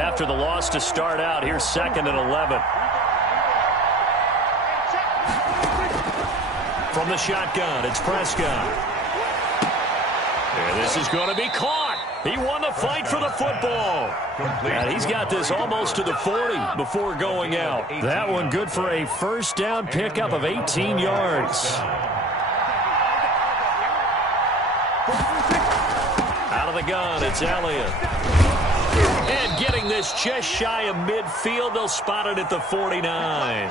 after the loss to start out. Here's 2nd and 11. From the shotgun, it's Prescott. And this is going to be caught. He won the fight for the football. And he's got this almost to the 40 before going out. That one good for a first down pickup of 18 yards. Out of the gun, it's Elliott. And getting this just shy of midfield, they'll spot it at the 49.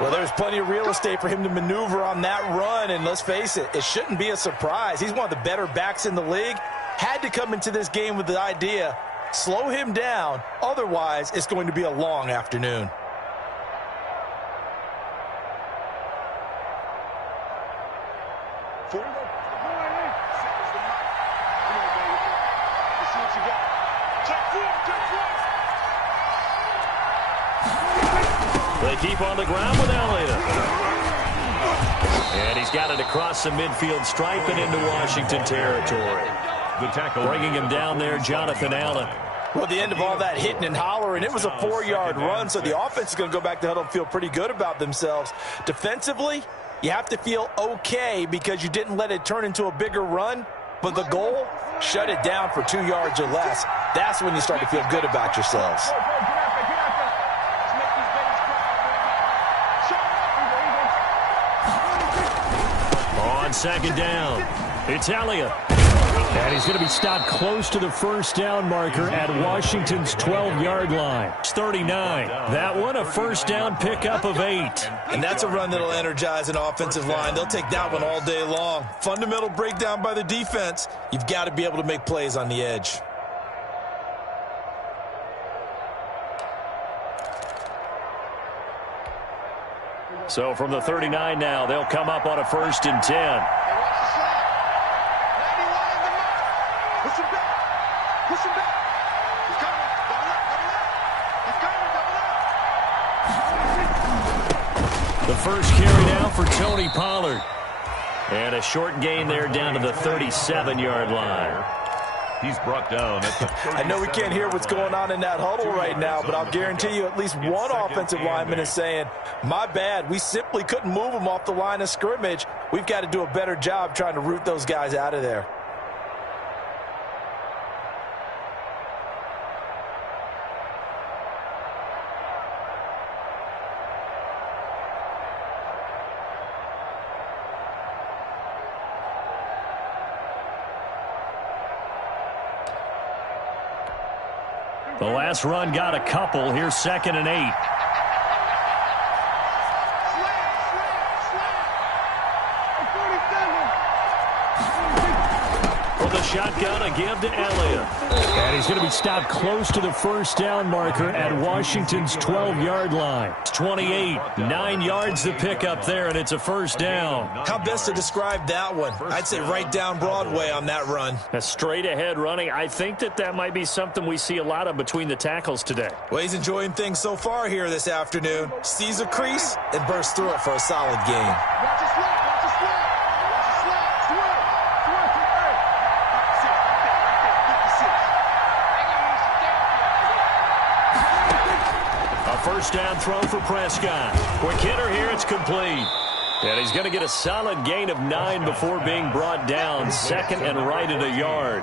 Well, there's plenty of real estate for him to maneuver on that run, and let's face it, it shouldn't be a surprise. He's one of the better backs in the league. Had to come into this game with the idea, slow him down, otherwise it's going to be a long afternoon. They keep on the ground with Elliott. And he's got it across the midfield stripe and into Washington territory. The tackle bringing him down there, Jonathan Allen. Well, at the end of all that hitting and hollering, it was a 4-yard run, so the offense is going to go back to huddle and feel pretty good about themselves. Defensively, you have to feel okay because you didn't let it turn into a bigger run, but the goal, shut it down for 2 yards or less. That's when you start to feel good about yourselves. On 2nd down, it's Elliott. And he's going to be stopped close to the first down marker at Washington's 12-yard line. It's 39. That one, a first down pickup of 8. And that's a run that'll energize an offensive line. They'll take that one all day long. Fundamental breakdown by the defense. You've got to be able to make plays on the edge. So from the 39 now, they'll come up on a 1st and 10. The first carry now for Tony Pollard. And a short gain there down to the 37-yard line. He's brought down at the 37. I know we can't hear what's going on in that huddle right now, but I'll guarantee you at least one offensive lineman is saying, my bad, we simply couldn't move them off the line of scrimmage. We've got to do a better job trying to root those guys out of there. The last run got a couple. Here's 2nd and 8. From the shotgun, a give to Elliott. And he's going to be stopped close to the first down marker at Washington's 12-yard line. It's 28. 9 yards to pick up there, and it's a first down. How best to describe that one? I'd say right down Broadway on that run. A straight-ahead running. I think that might be something we see a lot of between the tackles today. Well, he's enjoying things so far here this afternoon. Sees a crease and bursts through it for a solid gain. First down throw for Prescott. Quick hitter here, it's complete. And he's going to get a solid gain of 9 before being brought down. 2nd and right at a yard.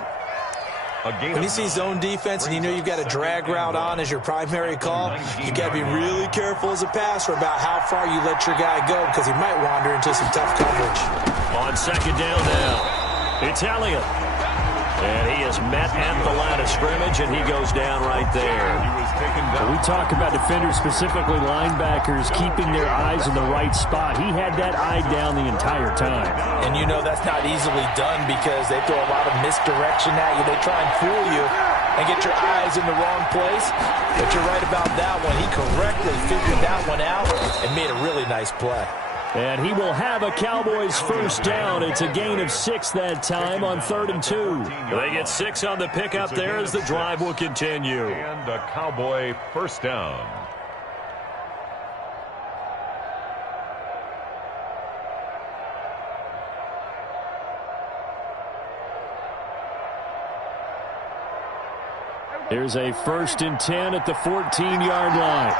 When you see zone defense and you know you've got a drag route on as your primary call, you've got to be really careful as a passer about how far you let your guy go because he might wander into some tough coverage. On 2nd down now, it's Elliott. And he is met at the line of scrimmage, and he goes down right there. We talk about defenders, specifically linebackers, keeping their eyes in the right spot. He had that eye down the entire time. And you know that's not easily done because they throw a lot of misdirection at you. They try and fool you and get your eyes in the wrong place. But you're right about that one. He correctly figured that one out and made a really nice play. And he will have a Cowboys first down. It's a gain of 6 that time on 3rd and 2. They get 6 on the pickup there as the drive will continue. And a Cowboy first down. Here's a 1st and 10 at the 14-yard line.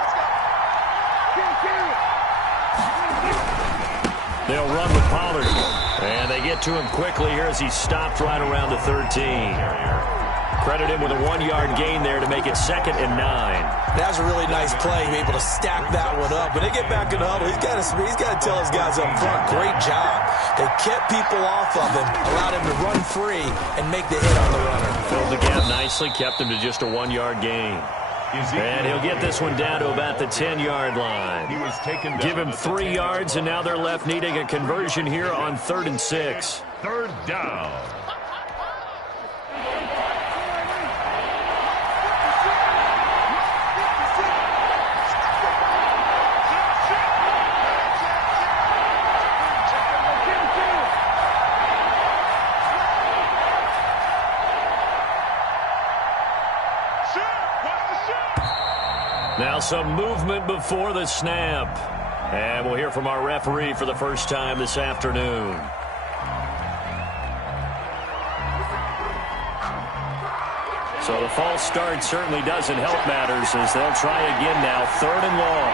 They'll run with Pollard. And they get to him quickly here as he stopped right around the 13. Credit him with a 1-yard gain there to make it 2nd and 9. That was a really nice play, able to stack that one up. When they get back in the huddle, he's got to tell his guys up front, great job. They kept people off of him, allowed him to run free and make the hit on the runner. Filled the gap nicely, kept him to just a 1-yard gain. And he'll get this one down to about the 10-yard line. He was taken down. Give him 3 yards, and now they're left needing a conversion here on 3rd and 6. 3rd down. Now some movement before the snap. And we'll hear from our referee for the first time this afternoon. So the false start certainly doesn't help matters as they'll try again now. 3rd and long.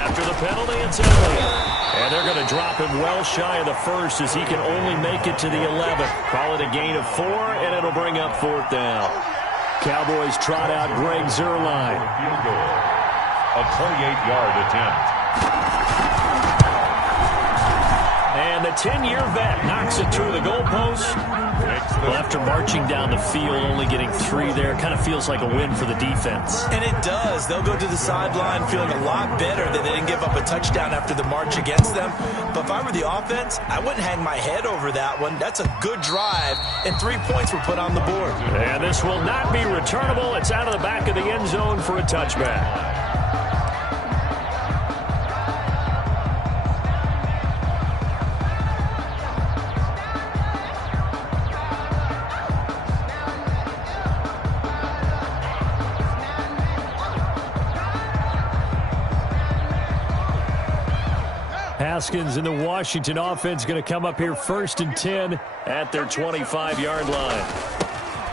After the penalty, it's Elliott. And they're going to drop him well shy of the 1st as he can only make it to the 11th. Call it a gain of 4, and it'll bring up 4th down. Cowboys trot out Greg Zuerlein. Field goal. A 28-yard attempt. And the 10-year vet knocks it through the goalpost. Well, after marching down the field, only getting 3 there, kind of feels like a win for the defense. And it does. They'll go to the sideline feeling a lot better that they didn't give up a touchdown after the march against them. But if I were the offense, I wouldn't hang my head over that one. That's a good drive, and 3 points were put on the board. And this will not be returnable. It's out of the back of the end zone for a touchback. Haskins and the Washington offense going to come up here 1st and 10 at their 25-yard line.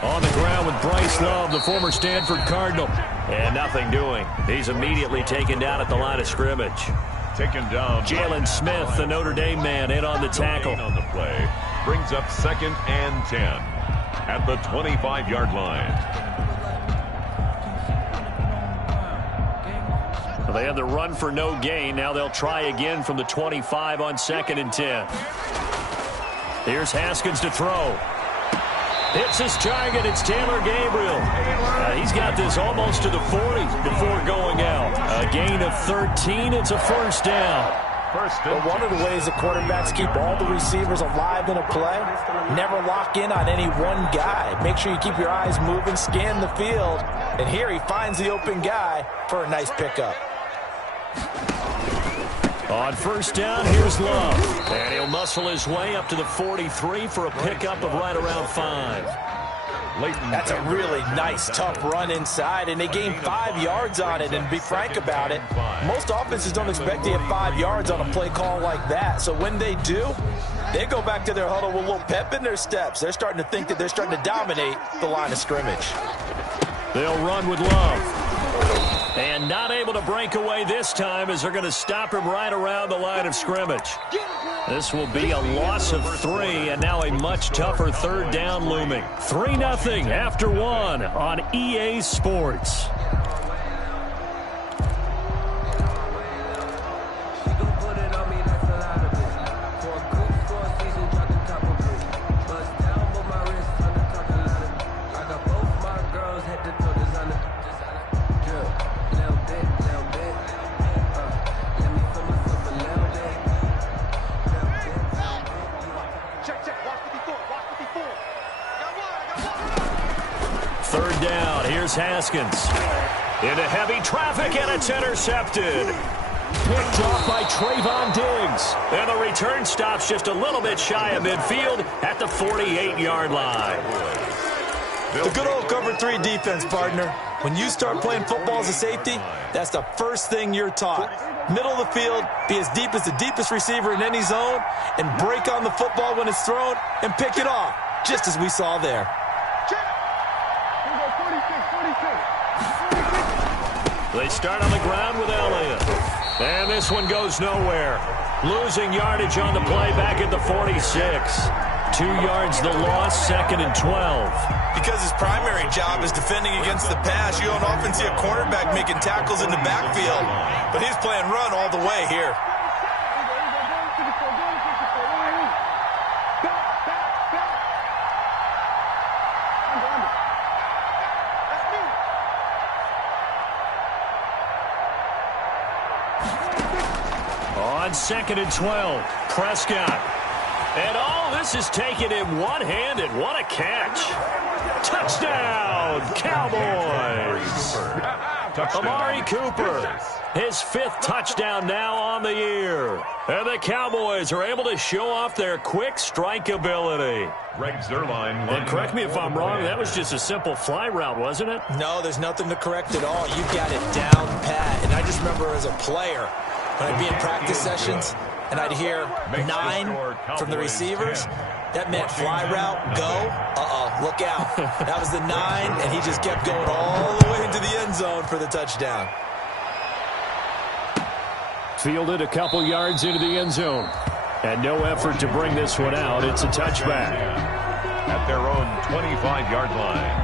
On the ground with Bryce Love, the former Stanford Cardinal. And nothing doing. He's immediately taken down at the line of scrimmage. Taken down. Jalen Smith, the Notre Dame man, in on the tackle. On the play. Brings up 2nd and 10 at the 25-yard line. They had the run for no gain. Now they'll try again from the 25 on 2nd and 10. Here's Haskins to throw. Hits his target. It's Taylor Gabriel. He's got this almost to the 40 before going out. A gain of 13. It's a 1st down. But one of the ways that quarterbacks keep all the receivers alive in a play, never lock in on any one guy. Make sure you keep your eyes moving, scan the field. And here he finds the open guy for a nice pickup. On 1st down, here's Love. And he'll muscle his way up to the 43 for a pickup of right around 5. That's a really nice, tough run inside, and they gain 5 yards on it. And to be frank about it, most offenses don't expect to get 5 yards on a play call like that. So when they do, they go back to their huddle with a little pep in their steps. They're starting to think that they're starting to dominate the line of scrimmage. They'll run with Love. And not able to break away this time as they're going to stop him right around the line of scrimmage. This will be a loss of 3, and now a much tougher 3rd down looming. 3-0 after 1 on EA Sports. Haskins into heavy traffic, and it's intercepted. Picked off by Trayvon Diggs. And the return stops just a little bit shy of midfield at the 48-yard line. The good old cover 3 defense, partner. When you start playing football as a safety, that's the first thing you're taught. Middle of the field, be as deep as the deepest receiver in any zone, and break on the football when it's thrown and pick it off, just as we saw there. They start on the ground with Elliott. And this one goes nowhere. Losing yardage on the play back at the 46. 2 yards the loss, 2nd and 12. Because his primary job is defending against the pass, you don't often see a cornerback making tackles in the backfield. But he's playing run all the way here. On 2nd and 12, Prescott. And this is taken in one-handed. What a catch. Touchdown, Cowboys. Amari Cooper, his 5th touchdown now on the year. And the Cowboys are able to show off their quick strike ability. And correct me if I'm wrong, that was just a simple fly route, wasn't it? No, there's nothing to correct at all. You've got it down pat. And I just remember as a player, when I'd be in practice sessions and I'd hear 9 from the receivers, that meant fly route, go, look out. That was the 9, and he just kept going all the way into the end zone for the touchdown. Fielded a couple yards into the end zone. And no effort to bring this one out. It's a touchback. At their own 25-yard line.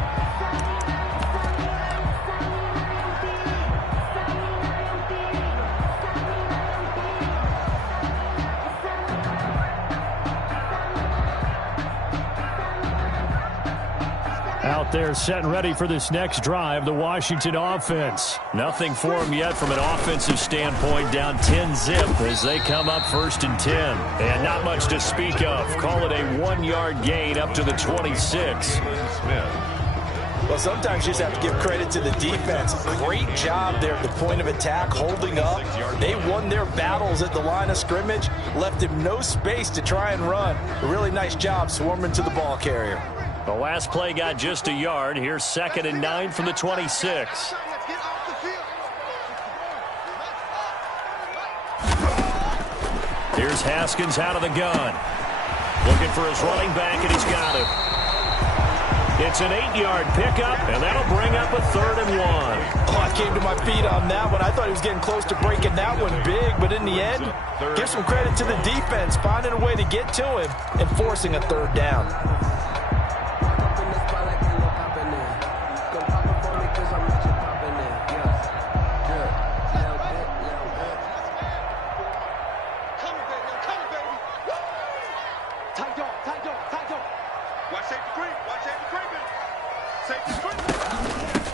Out there set and ready for this next drive, the Washington offense. Nothing for them yet from an offensive standpoint, down 10-zip as they come up 1st and 10. And not much to speak of. Call it a 1-yard gain up to the 26. Well, sometimes you just have to give credit to the defense. Great job there at the point of attack, holding up. They won their battles at the line of scrimmage, left him no space to try and run. A really nice job swarming to the ball carrier. The last play got just a yard. Here's 2nd and 9 from the 26. Here's Haskins out of the gun. Looking for his running back, and he's got it. It's an 8-yard pickup, and that'll bring up a 3rd and 1. Oh, I came to my feet on that one. I thought he was getting close to breaking that one big, but in the end, give some credit to the defense, finding a way to get to him and forcing a 3rd down.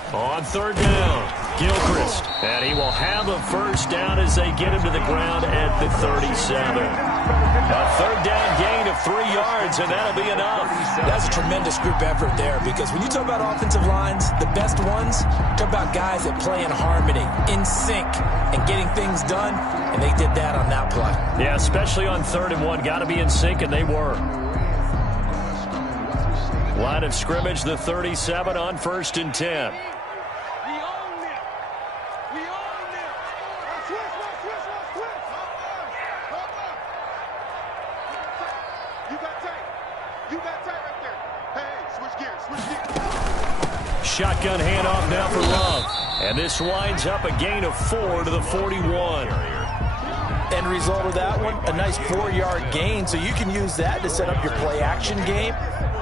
On 3rd down, Gilchrist. And he will have a 1st down as they get him to the ground at the 37. A 3rd down gain of 3 yards, and that'll be enough. That's a tremendous group effort there, because when you talk about offensive lines, the best ones, talk about guys that play in harmony, in sync, and getting things done, and they did that on that play. Yeah, especially on 3rd and 1. Got to be in sync, and they were. Line of scrimmage, the 37 on 1st and 10. Shotgun handoff now for Love. And this winds up a gain of 4 to the 41. End result of that one, a nice 4-yard gain, so you can use that to set up your play-action game,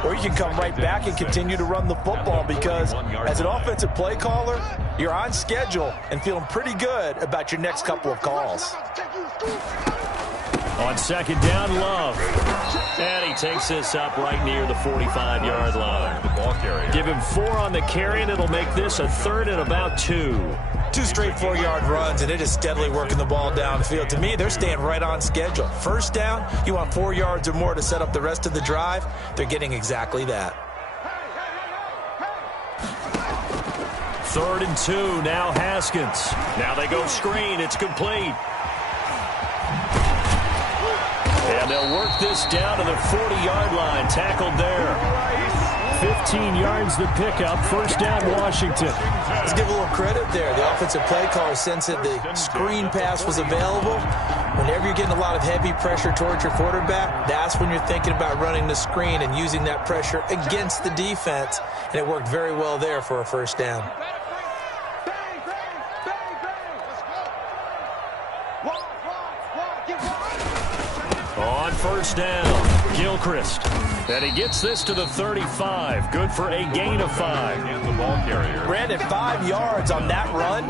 or you can come right back and continue to run the football, because as an offensive play caller, you're on schedule and feeling pretty good about your next couple of calls. On 2nd down, Love. And he takes this up right near the 45-yard line. Give him 4 on the carry, and it'll make this a 3rd and about 2. 2 straight 4-yard runs, and it is steadily working the ball downfield. To me, they're staying right on schedule. 1st down, you want 4 yards or more to set up the rest of the drive. They're getting exactly that. 3rd and 2, now Haskins. Now they go screen, it's complete. And they'll work this down to the 40-yard line, tackled there. 15 yards the pickup, 1st down Washington. Let's give a little credit there. The offensive play caller sensed that the screen pass was available. Whenever you're getting a lot of heavy pressure towards your quarterback, that's when you're thinking about running the screen and using that pressure against the defense. And it worked very well there for a 1st down. first down. Gilchrist. And he gets this to the 35. Good for a gain of 5. And the ball carrier. Brandon, 5 yards on that run.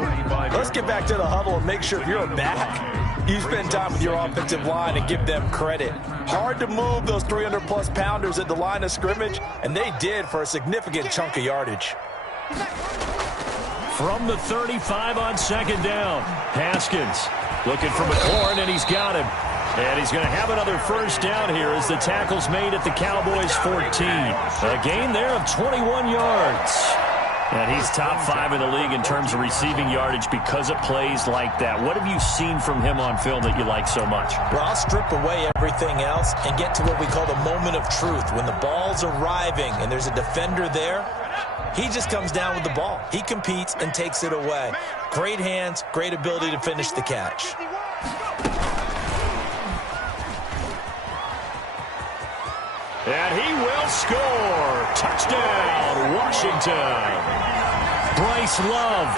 Let's get back to the huddle and make sure if you're a back, you spend time with your offensive line and give them credit. Hard to move those 300-plus pounders at the line of scrimmage, and they did for a significant chunk of yardage. From the 35 on second down, Haskins looking for McLaurin, and he's got him. And he's going to have another first down here as the tackle's made at the Cowboys' 14. A gain there of 21 yards. And he's top 5 in the league in terms of receiving yardage because of plays like that. What have you seen from him on film that you like so much? Well, I'll strip away everything else and get to what we call the moment of truth. When the ball's arriving and there's a defender there, he just comes down with the ball. He competes and takes it away. Great hands, great ability to finish the catch. And he will score. Touchdown, Washington. Bryce Love,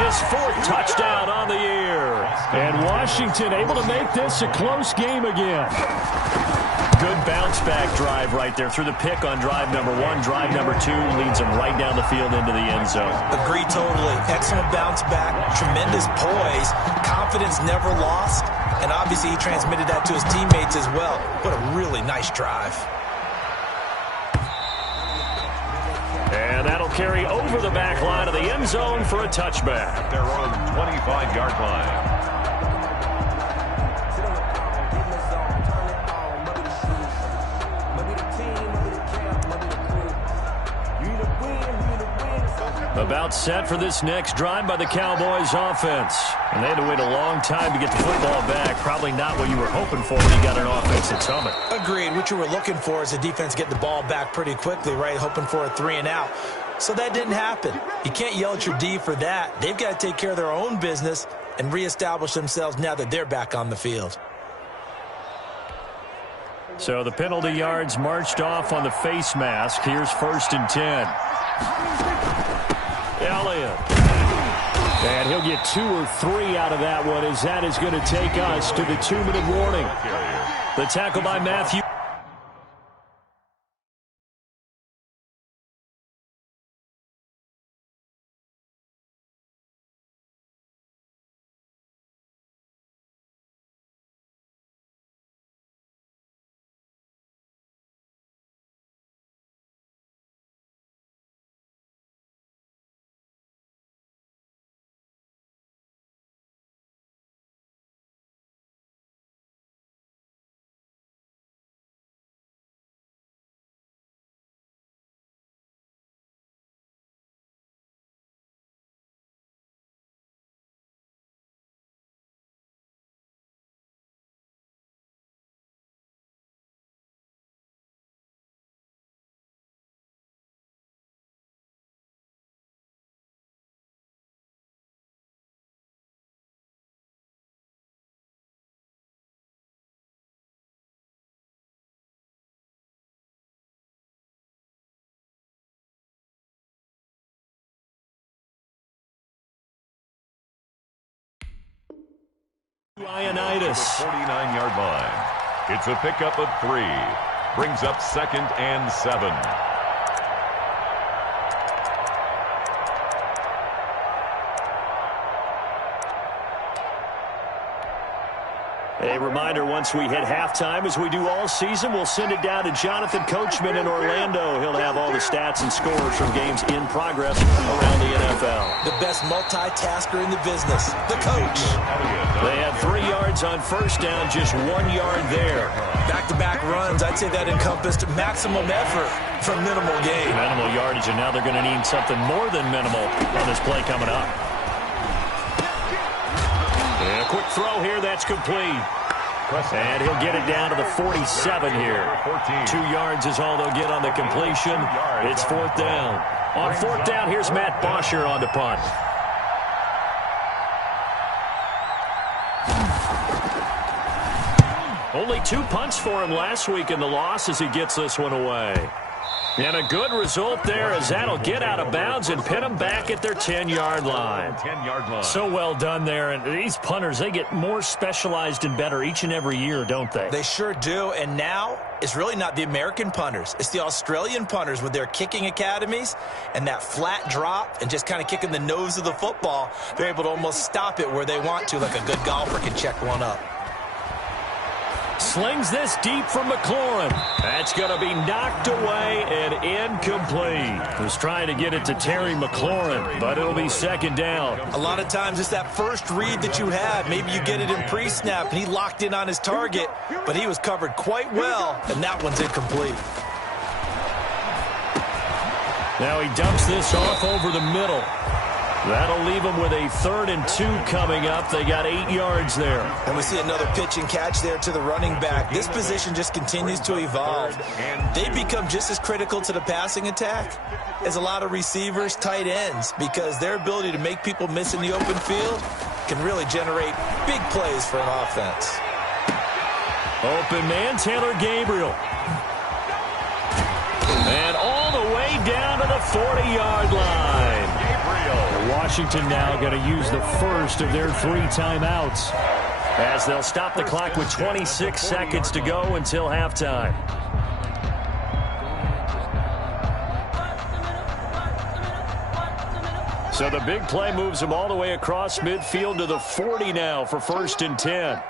his 4th touchdown on the year. And Washington able to make this a close game again. Good bounce-back drive right there through the pick on drive number 1. Drive number 2 leads him right down the field into the end zone. Agree totally. Excellent bounce-back, tremendous poise, confidence never lost, and obviously he transmitted that to his teammates as well. What a really nice drive. And that'll carry over the back line of the end zone for a touchback. They're on the 25-yard line. About set for this next drive by the Cowboys offense. And they had to wait a long time to get the football back. Probably not what you were hoping for when you got an offense that's humming. Agreed. What you were looking for is the defense get the ball back pretty quickly, right? Hoping for a 3-and-out. So that didn't happen. You can't yell at your D for that. They've got to take care of their own business and reestablish themselves now that they're back on the field. So the penalty yards marched off on the face mask. Here's 1st and 10. Elliott. And he'll get 2 or 3 out of that one, as that is going to take us to the 2-minute warning. The tackle by Matthew. Ioannidis. 49-yard line. It's a pickup of 3. Brings up 2nd and 7. A reminder, once we hit halftime, as we do all season, we'll send it down to Jonathan Coachman in Orlando. He'll have all the stats and scores from games in progress around the NFL. The best multitasker in the business, the coach. They had 3 yards on first down, just 1 yard there. Back-to-back runs, I'd say that encompassed maximum effort for minimal gain. Minimal yardage, and now they're going to need something more than minimal on this play coming up. And a quick throw here, that's complete. And he'll get it down to the 47 here. 2 yards is all they'll get on the completion. It's 4th down. On 4th down, here's Matt Bosher on the punt. Only 2 punts for him last week in the loss as he gets this one away. And a good result there as that'll get out of bounds and pin them back at their 10-yard line. 10-yard line. So well done there. And these punters, they get more specialized and better each and every year, don't they? They sure do. And now it's really not the American punters. It's the Australian punters with their kicking academies and that flat drop and just kind of kicking the nose of the football. They're able to almost stop it where they want to, like a good golfer can check one up. Slings this deep from McLaurin. That's going to be knocked away and incomplete. Was trying to get it to Terry McLaurin, but it'll be second down. A lot of times it's that first read that you have. Maybe you get it in pre-snap, and he locked in on his target, but he was covered quite well, and that one's incomplete. Now he dumps this off over the middle. That'll leave them with a 3rd and 2 coming up. They got 8 yards there. And we see another pitch and catch there to the running back. This position just continues to evolve. They become just as critical to the passing attack as a lot of receivers, tight ends, because their ability to make people miss in the open field can really generate big plays for an offense. Open man, Taylor Gabriel. And all the way down to the 40-yard line. Washington now going to use the first of their 3 timeouts as they'll stop the clock with 26 seconds to go until halftime. So the big play moves them all the way across midfield to the 40 now for 1st and 10.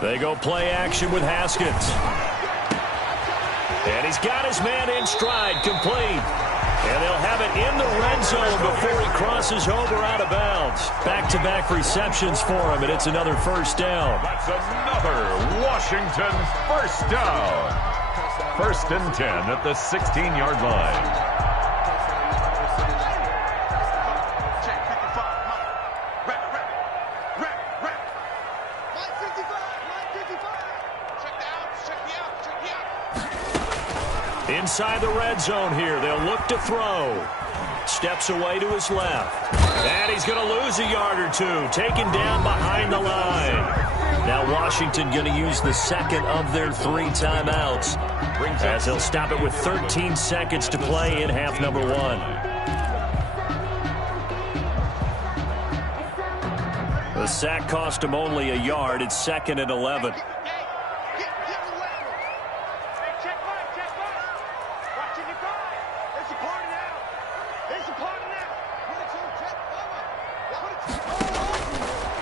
They go play action with Haskins. And he's got his man in stride, complete. And they'll have it in the red zone before he crosses over out of bounds. Back-to-back receptions for him, and it's another first down. That's another Washington first down. 1st and 10 at the 16-yard line. Inside the red zone here. They'll look to throw. Steps away to his left. And he's going to lose a yard or 2. Taken down behind the line. Now Washington going to use the second of their 3 timeouts as they'll stop it with 13 seconds to play in half number 1. The sack cost him only a yard. It's 2nd and 11.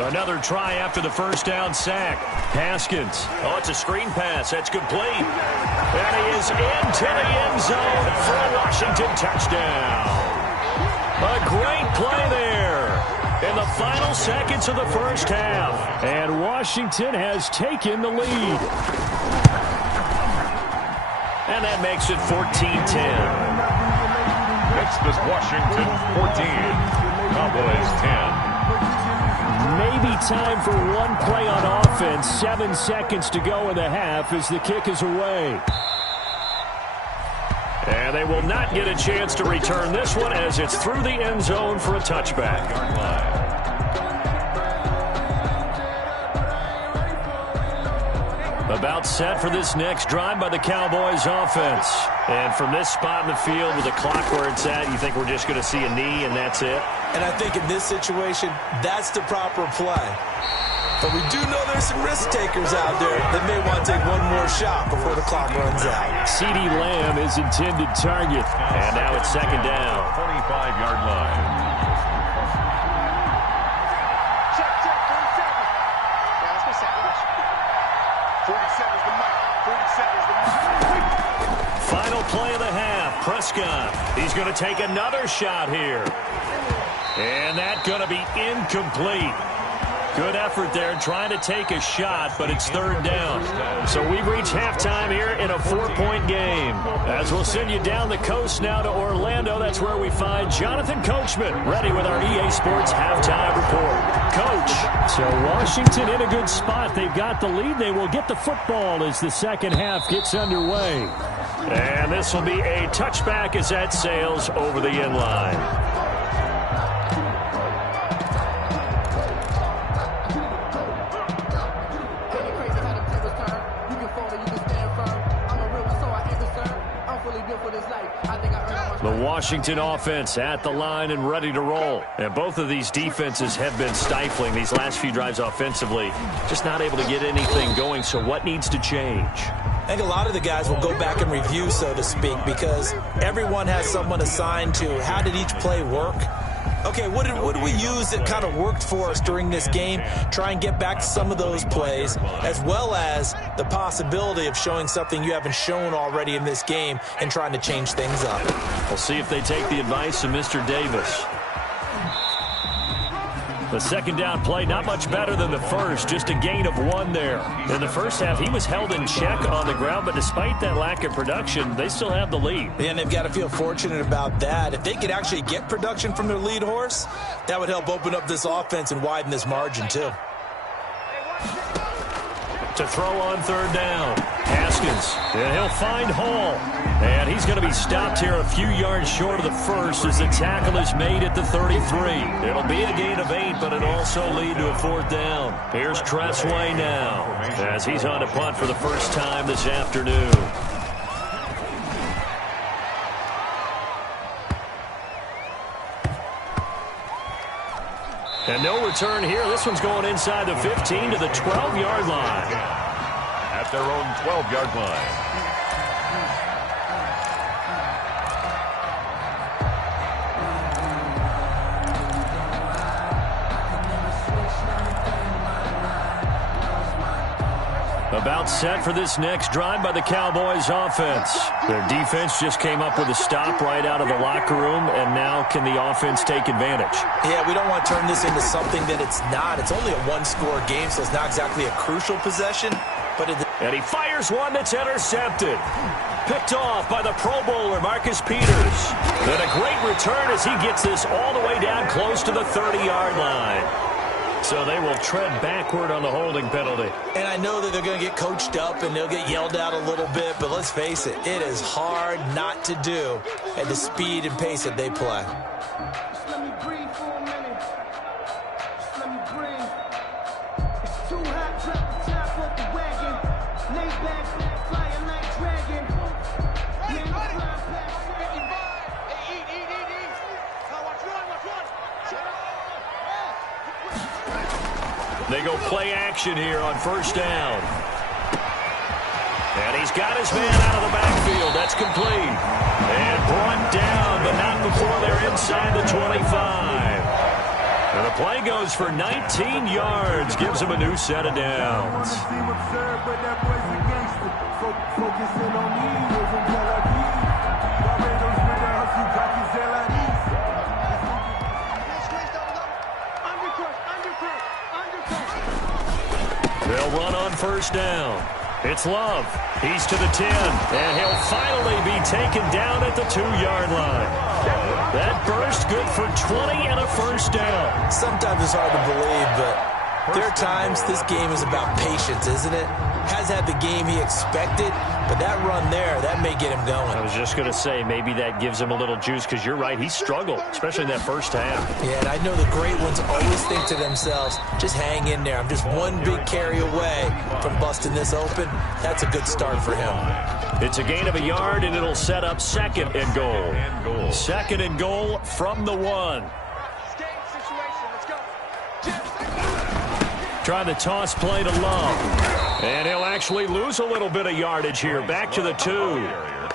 Another try after the first down sack. Haskins. Oh, it's a screen pass. That's complete. And he is into the end zone for a Washington touchdown. A great play there in the final seconds of the first half. And Washington has taken the lead. And that makes it 14-10. Makes this Washington 14. Cowboys 10. Maybe time for one play on offense. 7 seconds to go in the half as the kick is away. And they will not get a chance to return this one as it's through the end zone for a touchback. About set for this next drive by the Cowboys offense. And from this spot in the field with the clock where it's at, you think we're just going to see a knee and that's it? And I think in this situation, that's the proper play. But we do know there's some risk takers out there that may want to take one more shot before the clock runs out. CeeDee Lamb is intended target. And now it's 2nd down. 25-yard line. Final play of the half. Prescott. He's going to take another shot here. And that's going to be incomplete. Good effort there trying to take a shot, but it's 3rd down. So we've reached halftime here in a 4-point game. As we'll send you down the coast now to Orlando, that's where we find Jonathan Coachman ready with our EA Sports halftime report. Coach. So Washington in a good spot. They've got the lead. They will get the football as the second half gets underway. And this will be a touchback as that sails over the end line. Washington offense at the line and ready to roll. And both of these defenses have been stifling these last few drives offensively. Just not able to get anything going, so what needs to change? I think a lot of the guys will go back and review, so to speak, because everyone has someone assigned to how did each play work. Okay, what did we use that kind of worked for us during this game? Try and get back to some of those plays, as well as the possibility of showing something you haven't shown already in this game and trying to change things up. We'll see if they take the advice of Mr. Davis. The second down play, not much better than the first, just a gain of 1 there. In the first half, he was held in check on the ground, but despite that lack of production, they still have the lead. And they've got to feel fortunate about that. If they could actually get production from their lead horse, that would help open up this offense and widen this margin too. To throw on third down, Haskins, and he'll find Hall. And he's going to be stopped here a few yards short of the first as the tackle is made at the 33. It'll be a gain of 8, but it'll also lead to a 4th down. Here's Tressway now as he's on to punt for the first time this afternoon. And no return here. This one's going inside the 15 to the 12-yard line. At their own 12-yard line. About set for this next drive by the Cowboys offense. Their defense just came up with a stop right out of the locker room, and now can the offense take advantage? Yeah, we don't want to turn this into something that it's not. It's only a one-score game, so it's not exactly a crucial possession. And he fires one that's intercepted. Picked off by the Pro Bowler, Marcus Peters. And a great return as he gets this all the way down close to the 30-yard line. So they will tread backward on the holding penalty. And I know that they're going to get coached up and they'll get yelled at a little bit, but let's face it, it is hard not to do at the speed and pace that they play. Just let me breathe for a minute. Just let me breathe. It's too hot, drop the top off the wagon. Lay back, fly a night dragon. Man, fly past second. Hey, eat. Watch one. They go play action here on first down. And he's got his man out of the backfield. That's complete. And brought down, but not before they're inside the 25. And the play goes for 19 yards. Gives him a new set of downs. They'll run on first down. It's Love. He's to the 10, and he'll finally be taken down at the 2-yard line. That burst good for 20 and a first down. Sometimes it's hard to believe, but there are times this game is about patience, isn't it? Has had the game he expected, but that run there, that may get him going. I was just going to say, maybe that gives him a little juice, because you're right, he struggled, especially in that first half. Yeah, and I know the great ones always think to themselves, just hang in there. I'm just one big carry away from busting this open. That's a good start for him. It's a gain of a yard, and it'll set up second and goal. Second and goal from the 1. Trying to toss play to Love. And he'll actually lose a little bit of yardage here. Back to the 2.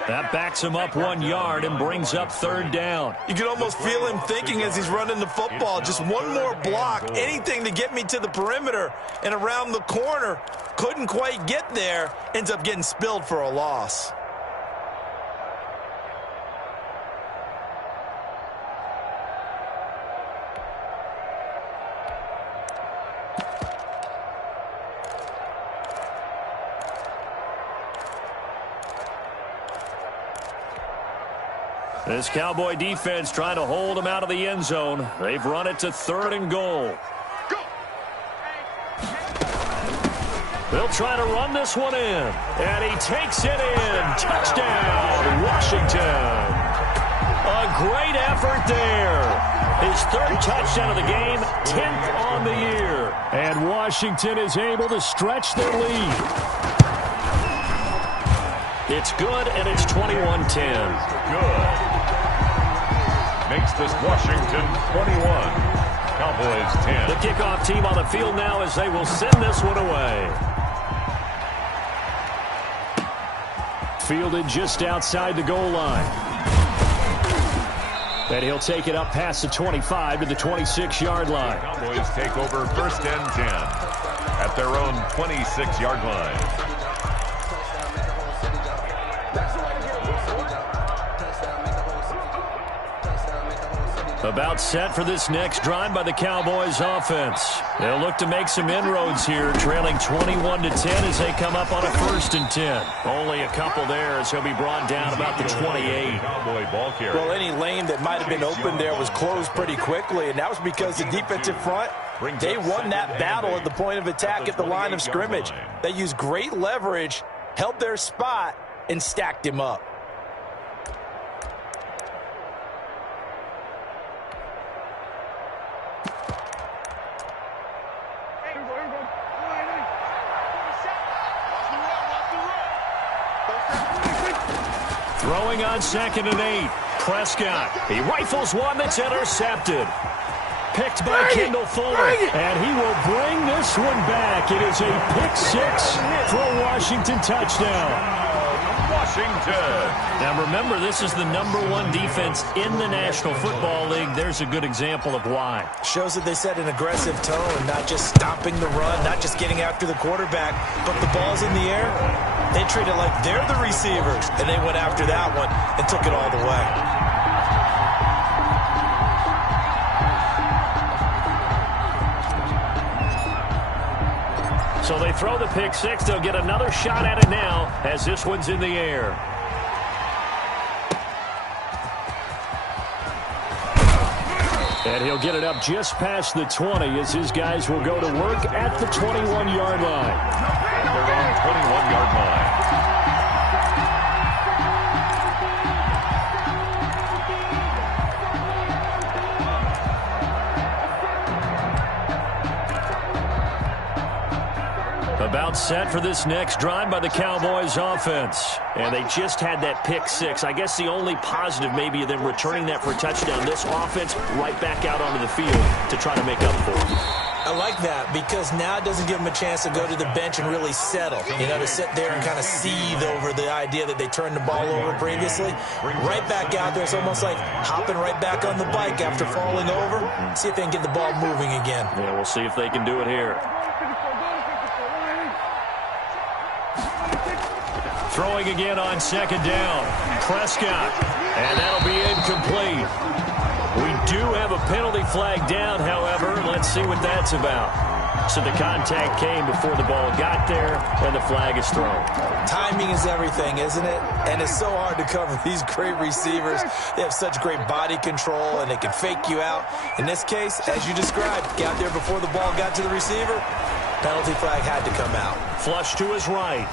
That backs him up 1 yard and brings up third down. You can almost feel him thinking as he's running the football. Just one more block, anything to get me to the perimeter and around the corner. Couldn't quite get there. Ends up getting spilled for a loss. This Cowboy defense trying to hold him out of the end zone. They've run it to third and goal. They'll try to run this one in. And he takes it in. Touchdown, Washington. A great effort there. His third touchdown of the game, 10th on the year. And Washington is able to stretch their lead. It's good, and it's 21-10. Good. makes this Washington 21, Cowboys 10. The kickoff team on the field now as they will send this one away. Fielded just outside the goal line. And he'll take it up past the 25 to the 26-yard line. Cowboys take over 1st and 10 at their own 26-yard line. About set for this next drive by the Cowboys offense. They'll look to make some inroads here, trailing 21-10 as they come up on a 1st and 10. Only a couple there as he'll be brought down about the 28. Cowboy ball carrier. Well, any lane that might have been open there was closed pretty quickly, and that was because the defensive front, they won that battle at the point of attack at the line of scrimmage. They used great leverage, held their spot, and stacked him up. Throwing on 2nd and 8. Prescott. He rifles one that's intercepted. Picked by Kendall Fuller. And he will bring this one back. It is a pick 6 for a Washington touchdown. Washington. Now remember, this is the #1 defense in the National Football League. There's a good example of why. Shows that they set an aggressive tone, not just stopping the run, not just getting after the quarterback, but the ball's in the air. They treat it like they're the receivers, and they went after that one and took it all the way. So they throw the pick 6. They'll get another shot at it now as this one's in the air. And he'll get it up just past the 20 as his guys will go to work at the 21-yard line. And they're on 21-yard line. About set for this next drive by the Cowboys offense. And they just had that pick 6. I guess the only positive maybe of them returning that for a touchdown. This offense right back out onto the field to try to make up for it. I like that because now it doesn't give them a chance to go to the bench and really settle. You know, to sit there and kind of seethe over the idea that they turned the ball over previously. Right back out there. It's almost like hopping right back on the bike after falling over. See if they can get the ball moving again. Yeah, we'll see if they can do it here. Throwing again on 2nd down. Prescott. And that'll be incomplete. We do have a penalty flag down, however. Let's see what that's about. So the contact came before the ball got there, and the flag is thrown. Timing is everything, isn't it? And it's so hard to cover these great receivers. They have such great body control, and they can fake you out. In this case, as you described, got there before the ball got to the receiver. Penalty flag had to come out. Flush to his right.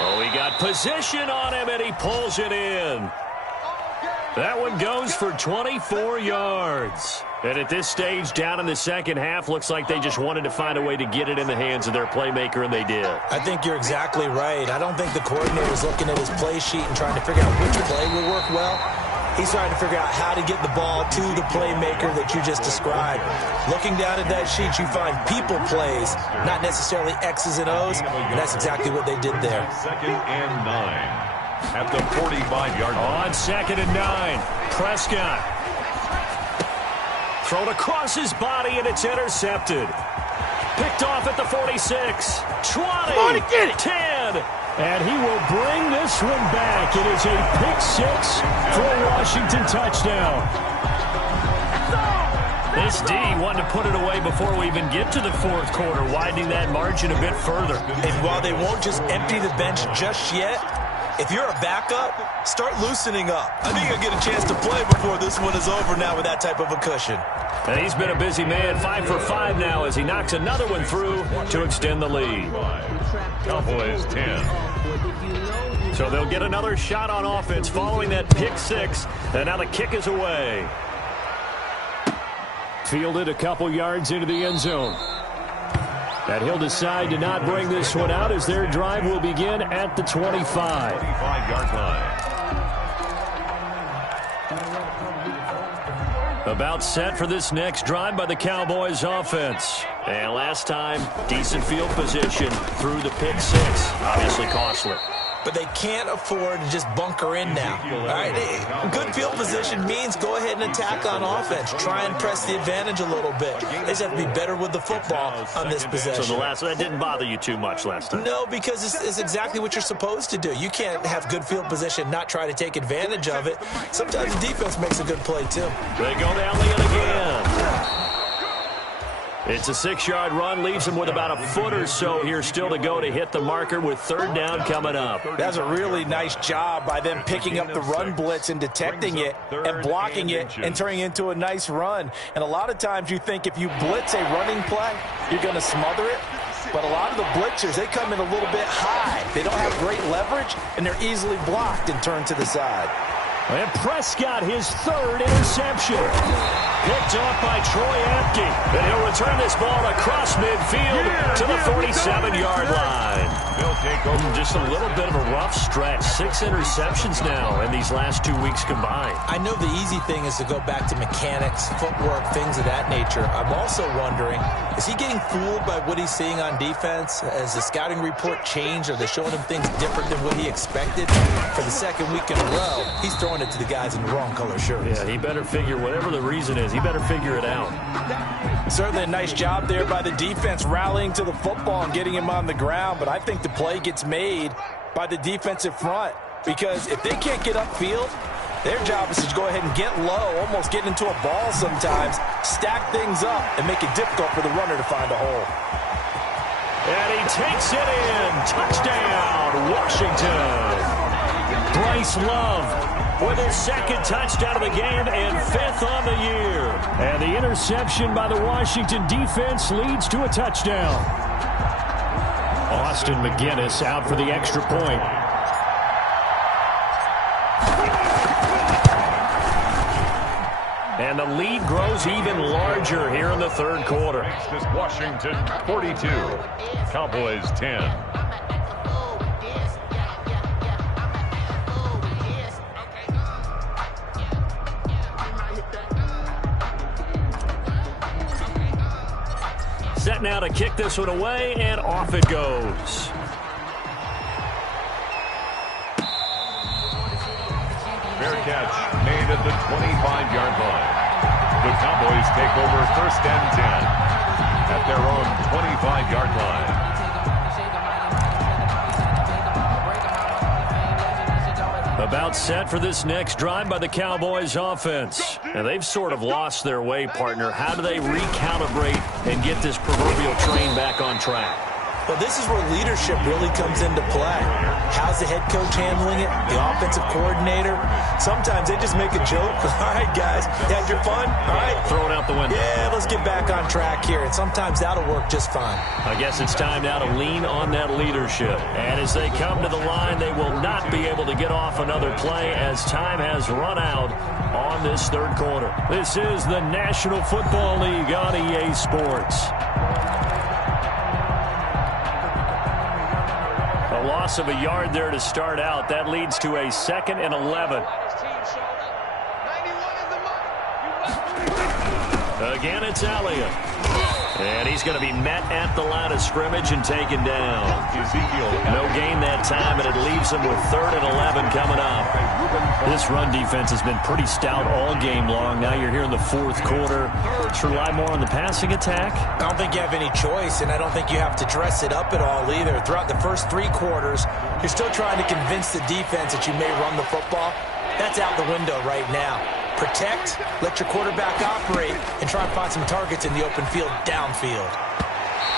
Oh, he got position on him, and he pulls it in. That one goes for 24 yards. And at this stage, down in the second half, looks like they just wanted to find a way to get it in the hands of their playmaker, and they did. I think you're exactly right. I don't think the coordinator was looking at his play sheet and trying to figure out which play will work well. He's trying to figure out how to get the ball to the playmaker that you just described. Looking down at that sheet, you find people plays, not necessarily X's and O's, and that's exactly what they did there. 2nd and 9 at the 45-yard line. On 2nd and 9, Prescott. Thrown across his body, and it's intercepted. Picked off at the 46, 20, 10. And he will bring this one back. It is a pick 6 for a Washington touchdown. This D wanted to put it away before we even get to the 4th quarter, widening that margin a bit further. And while they won't just empty the bench just yet, if you're a backup, start loosening up. I think you'll get a chance to play before this one is over now with that type of a cushion. And he's been a busy man, 5 for 5 now as he knocks another one through to extend the lead. Cowboys 10. So they'll get another shot on offense following that pick 6, and now the kick is away. Fielded a couple yards into the end zone. And he'll decide to not bring this one out as their drive will begin at the 25. 25-yard line. About set for this next drive by the Cowboys offense. And last time, decent field position through the pick six. Obviously costly. But they can't afford to just bunker in now. All right, good field position means go ahead and attack on offense. Try and press the advantage a little bit. They just have to be better with the football on this possession. So that didn't bother you too much last time? No, because it's exactly what you're supposed to do. You can't have good field position, not try to take advantage of it. Sometimes the defense makes a good play, too. They go down the end again. It's a 6-yard run, leaves him with about a foot or so here still to go to hit the marker with third down coming up. That's a really nice job by them picking up the run blitz and detecting it and blocking it and turning it into a nice run. And a lot of times you think if you blitz a running play, you're going to smother it. But a lot of the blitzers, they come in a little bit high. They don't have great leverage, and they're easily blocked and turned to the side. And Prescott, his third interception. Picked off by Troy Apke. And he'll return this ball across midfield to the 47-yard line. They'll take over. Just a little bit of a rough stretch. 6 interceptions now in these last 2 weeks combined. I know the easy thing is to go back to mechanics, footwork, things of that nature. I'm also wondering, is he getting fooled by what he's seeing on defense? Has the scouting report changed? Are they showing him things different than what he expected? For the second week in a row, he's throwing it to the guys in the wrong color shirts. Yeah, he better figure, whatever the reason is, he better figure it out. Certainly a nice job there by the defense rallying to the football and getting him on the ground, but I think the play gets made by the defensive front because if they can't get upfield, their job is to go ahead and get low, almost get into a ball sometimes, stack things up, and make it difficult for the runner to find a hole. And he takes it in. Touchdown, Washington. Bryce Love with his second touchdown of the game and 5th on the year. And the interception by the Washington defense leads to a touchdown. Austin McGinnis out for the extra point. And the lead grows even larger here in the third quarter. Next is Washington 42, Cowboys 10. Set now to kick this one away, and off it goes. Fair catch made at the 25-yard line. The Cowboys take over 1st and 10 at their own 25-yard line. About set for this next drive by the Cowboys offense. And they've sort of lost their way, partner. How do they recalibrate and get this proverbial train back on track? Well, this is where leadership really comes into play. How's the head coach handling it? The offensive coordinator? Sometimes they just make a joke. All right, guys, you had your fun? All right. Throw it out the window. Yeah, let's get back on track here. And sometimes that'll work just fine. I guess it's time now to lean on that leadership. And as they come to the line, they will not be able to get off another play as time has run out on this third quarter. This is the National Football League on EA Sports. A loss of a yard there to start out. That leads to a 2nd and 11. Again, it's Elliott. And he's going to be met at the line of scrimmage and taken down. No gain that time, and it leaves him with 3rd and 11 coming up. This run defense has been pretty stout all game long. Now you're here in the 4th quarter. Let's rely more on the passing attack. I don't think you have any choice, and I don't think you have to dress it up at all either. Throughout the first 3 quarters, you're still trying to convince the defense that you may run the football. That's out the window right now. Protect, let your quarterback operate, and try and find some targets in the open field downfield.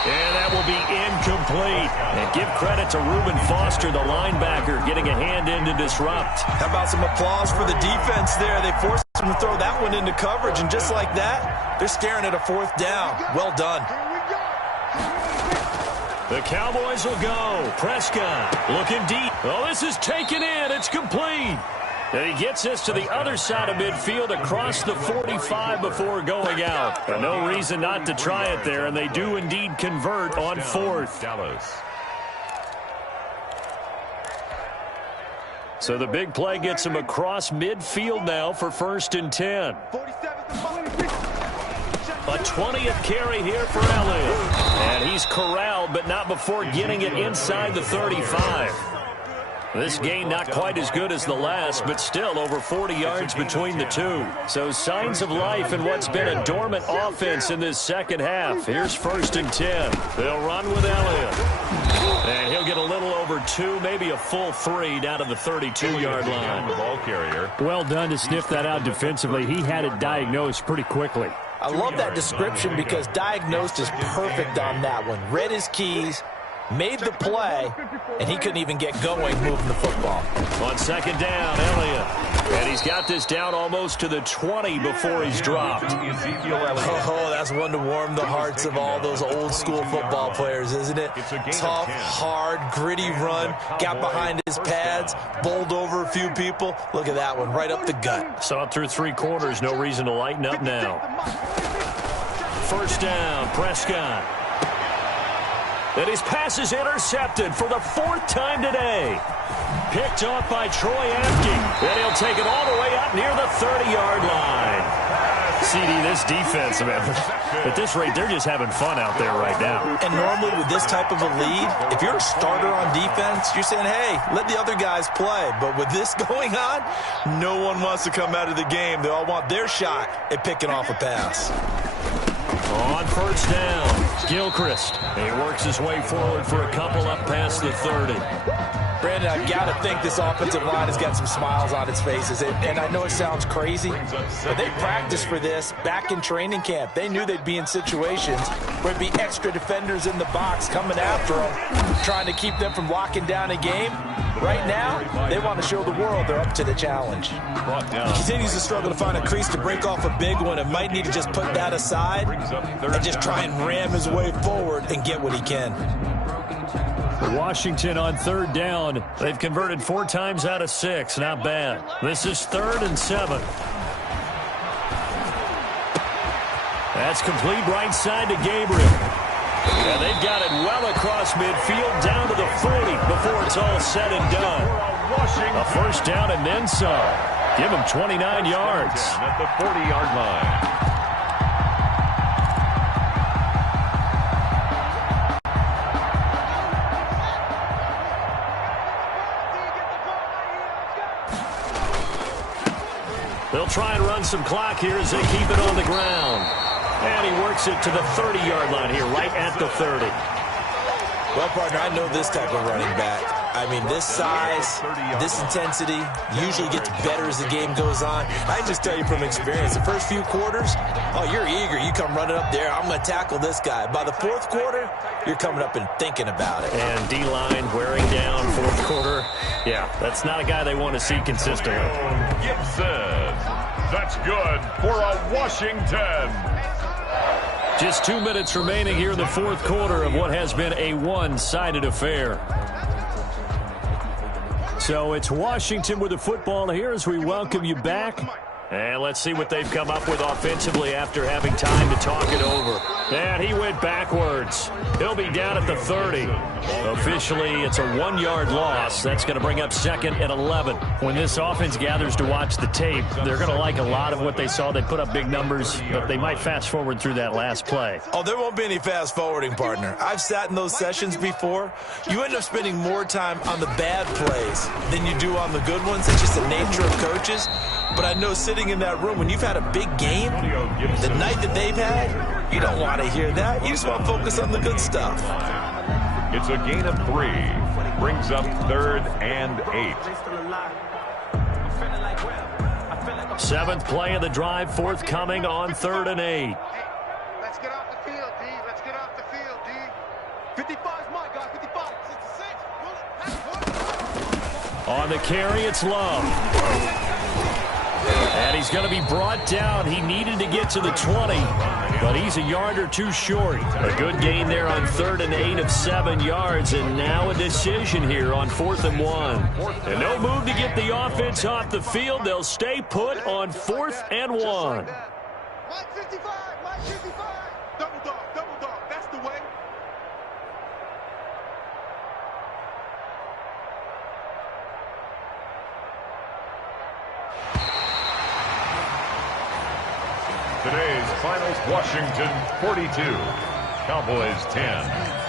And that will be incomplete. And give credit to Reuben Foster, the linebacker, getting a hand in to disrupt. How about some applause for the defense there? They forced him to throw that one into coverage, and just like that, they're staring at a 4th down. Well done. The Cowboys will go. Prescott looking deep. Oh, this is taken in. It's complete. And he gets us to the other side of midfield across the 45 before going out. But no reason not to try it there, and they do indeed convert on 4th. Dallas. So the big play gets him across midfield now for 1st and 10. A 20th carry here for Elliott. And he's corralled, but not before getting it inside the 35. This gain not quite as good as the last, but still over 40 yards between the two. So signs of life in what's been a dormant offense in this second half. Here's 1st and 10. They'll run with Elliott. And he'll get a little over 2, maybe a full 3 down to the 32-yard line. Ball carrier. Well done to sniff that out defensively. He had it diagnosed pretty quickly. I love that description because diagnosed is perfect on that one. Read his keys, made the play, and he couldn't even get going moving the football. On 2nd down, Elliott. And he's got this down almost to the 20 before he's dropped. Oh, that's one to warm the hearts of all those old-school football players, isn't it? Tough, hard, gritty run. Got behind his pads, bowled over a few people. Look at that one, right up the gut. Saw it through 3 quarters. No reason to lighten up now. 1st down, Prescott. And his pass is intercepted for the 4th time today. Picked off by Troy Apke. And he'll take it all the way up near the 30-yard line. CD, this defense, man, at this rate, they're just having fun out there right now. And normally with this type of a lead, if you're a starter on defense, you're saying, hey, let the other guys play. But with this going on, no one wants to come out of the game. They all want their shot at picking off a pass. On 1st down, Gilchrist. He works his way forward for a couple up past the 30. Brandon, I've got to think this offensive line has got some smiles on its faces. And I know it sounds crazy, but they practiced for this back in training camp. They knew they'd be in situations where it'd be extra defenders in the box coming after them, trying to keep them from locking down a game. Right now, they want to show the world they're up to the challenge. He continues to struggle to find a crease to break off a big one and might need to just put that aside and just try and ram his way forward and get what he can. Washington on 3rd down. They've converted 4 times out of 6. Not bad. This is 3rd and 7. That's complete right side to Gabriel. And they've got it well across midfield down to the 40 before it's all said and done. A 1st down and then some. Give them 29 yards. At the 40-yard line. They'll try and run some clock here as they keep it on the ground. And he works it to the 30-yard line here, right at the 30. Well, partner, I know this type of running back. I mean, this size, this intensity usually gets better as the game goes on. I can just tell you from experience, the first few quarters, oh, you're eager. You come running up there, I'm going to tackle this guy. By the 4th quarter, you're coming up and thinking about it. And D-line wearing down 4th quarter. Yeah, that's not a guy they want to see consistently. Gibson. That's good for a Washington. Just 2 minutes remaining here in the 4th quarter of what has been a one-sided affair. So it's Washington with the football here as we welcome you back. And let's see what they've come up with offensively after having time to talk it over. And he went backwards. He'll be down at the 30. Officially, it's a 1-yard loss. That's going to bring up 2nd and 11. When this offense gathers to watch the tape, they're going to like a lot of what they saw. They put up big numbers, but they might fast forward through that last play. Oh, there won't be any fast forwarding, partner. I've sat in those sessions before. You end up spending more time on the bad plays than you do on the good ones. It's just the nature of coaches. But I know sitting in that room, when you've had a big game, the night that they've had, you don't want to hear that. You just want to focus on the good stuff. It's a gain of 3. Brings up 3rd and 8. 7th play of the drive, forthcoming on 3rd and 8. Let's get off the field, D. Let's get off the field, D. 55 is mine, guys. 55. 66. On the carry, it's Love. And he's going to be brought down. He needed to get to the 20, but he's a yard or 2 short. A good gain there on 3rd and 8 of 7 yards, and now a decision here on 4th and 1. And no move to get the offense off the field. They'll stay put on 4th and 1. Mike 55. Mike 55. Double dog. Double dog. That's the way. Today's finals, Washington 42, Cowboys 10.